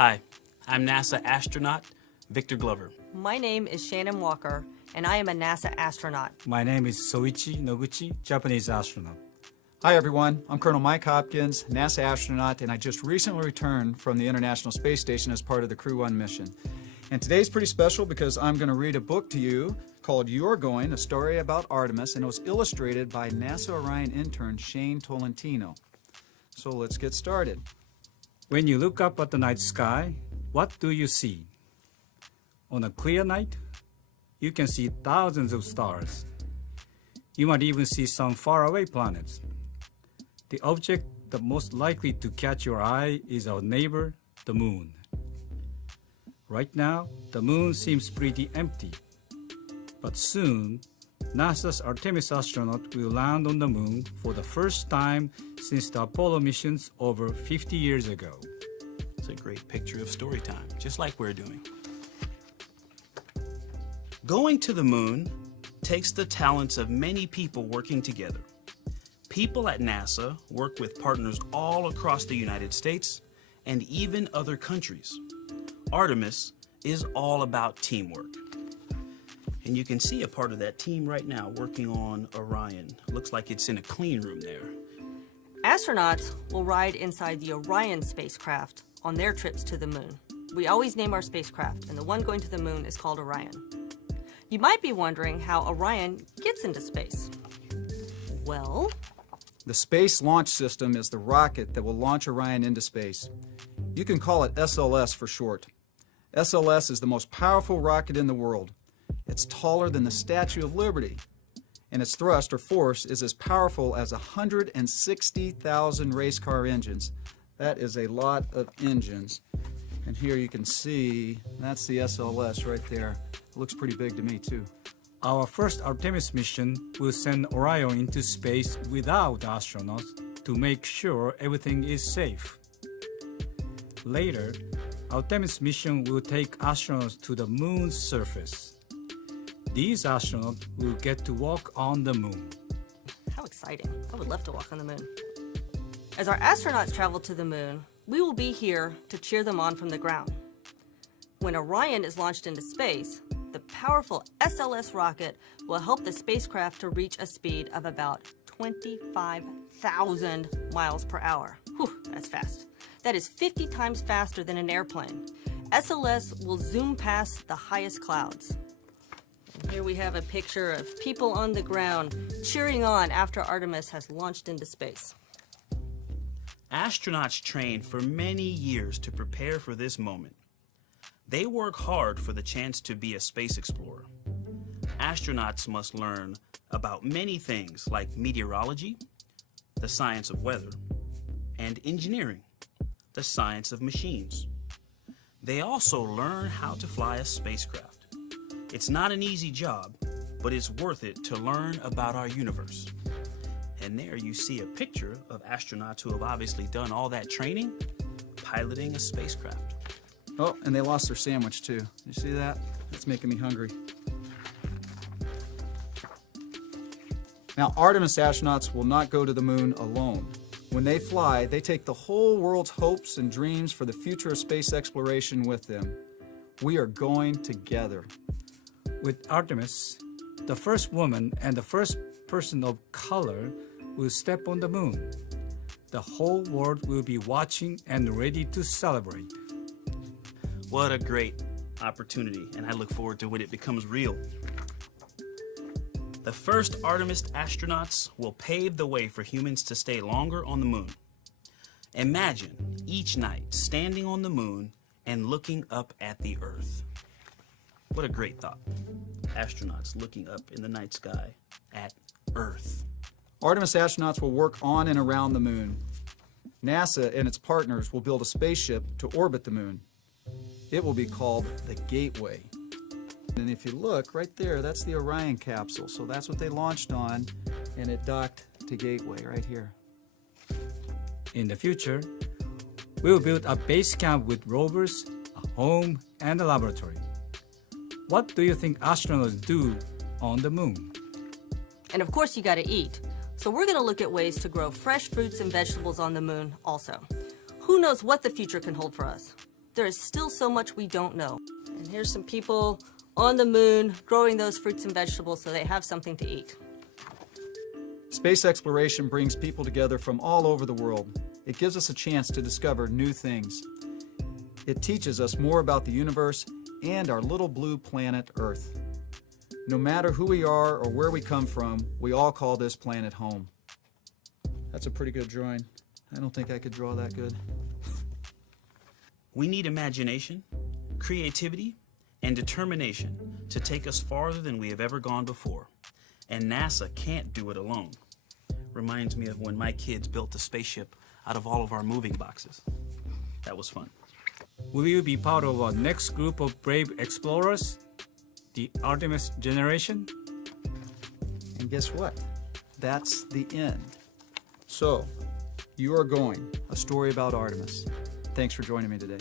Hi, I'm NASA astronaut Victor Glover. My name is Shannon Walker, and I am a NASA astronaut. My name is Soichi Noguchi, Japanese astronaut. Hi everyone, I'm Colonel Mike Hopkins, NASA astronaut, and I just recently returned from the International Space Station as part of the Crew 1 mission. And today's pretty special because I'm going to read a book to you called You're Going, a story about Artemis, and it was illustrated by NASA Orion intern Shane Tolentino. So let's get started. When you look up at the night sky, what do you see? On a clear night, you can see thousands of stars. You might even see some faraway planets. The object that most likely to catch your eye is our neighbor, the moon. Right now, the moon seems pretty empty. But soon, NASA's Artemis astronaut will land on the moon for the first time since the Apollo missions over 50 years ago. It's a great picture of story time, just like we're doing. Going to the moon takes the talents of many people working together. People at NASA work with partners all across the United States and even other countries. Artemis is all about teamwork. And you can see a part of that team right now working on Orion. Looks like it's in a clean room there. Astronauts will ride inside the Orion spacecraft on their trips to the moon. We always name our spacecraft, and the one going to the moon is called Orion. You might be wondering how Orion gets into space. Well, The Space Launch System is the rocket that will launch Orion into space. You can call it SLS for short. SLS is the most powerful rocket in the world. It's taller than the Statue of Liberty, and its thrust or force is as powerful as 160,000 race car engines. That is a lot of engines. And here you can see, that's the SLS right there. It looks pretty big to me too. Our first Artemis mission will send Orion into space without astronauts to make sure everything is safe. Later, Artemis mission will take astronauts to the moon's surface. These astronauts will get to walk on the moon. how exciting. I would love to walk on the moon. As our astronauts travel to the moon, we will be here to cheer them on from the ground. When Orion is launched into space, the powerful SLS rocket will help the spacecraft to reach a speed of about 25,000 miles per hour. Whew, that's fast. That is 50 times faster than an airplane. SLS will zoom past the highest clouds. And here we have a picture of people on the ground cheering on after Artemis has launched into space. Astronauts train for many years to prepare for this moment. They work hard for the chance to be a space explorer. Astronauts must learn about many things like meteorology, the science of weather, and engineering, the science of machines. They also learn how to fly a spacecraft. It's not an easy job, but it's worth it to learn about our universe. And there you see a picture of astronauts who have obviously done all that training, piloting a spacecraft. Oh, and they lost their sandwich too. You see that? That's making me hungry. Now, Artemis astronauts will not go to the moon alone. When they fly, they take the whole world's hopes and dreams for the future of space exploration with them. We are going together. With Artemis, the first woman and the first person of color will step on the moon. The whole world will be watching and ready to celebrate. What a great opportunity, and I look forward to when it becomes real. The first Artemis astronauts will pave the way for humans to stay longer on the moon. Imagine each night standing on the moon and looking up at the Earth. What a great thought. Astronauts looking up in the night sky at Earth. Artemis astronauts will work on and around the moon. NASA and its partners will build a spaceship to orbit the moon. It will be called the Gateway. And if you look right there, that's the Orion capsule. So that's what they launched on, and it docked to Gateway right here. In the future, we will build a base camp with rovers, a home, and a laboratory. What do you think astronauts do on the moon? And of course you gotta eat. So we're gonna look at ways to grow fresh fruits and vegetables on the moon also. Who knows what the future can hold for us? there is still so much we don't know. And here's some people on the moon growing those fruits and vegetables so they have something to eat. Space exploration brings people together from all over the world. It gives us a chance to discover new things. It teaches us more about the universe and our little blue planet Earth. No matter who we are or where we come from, we all call this planet home. That's a pretty good drawing. I don't think I could draw that good. We need imagination, creativity, and determination to take us farther than we have ever gone before. And NASA can't do it alone. Reminds me of when my kids built a spaceship out of all of our moving boxes. That was fun. Will you be part of our next group of brave explorers, the Artemis generation? And guess what? That's the end. So, You Are Going, a story about Artemis. Thanks for joining me today.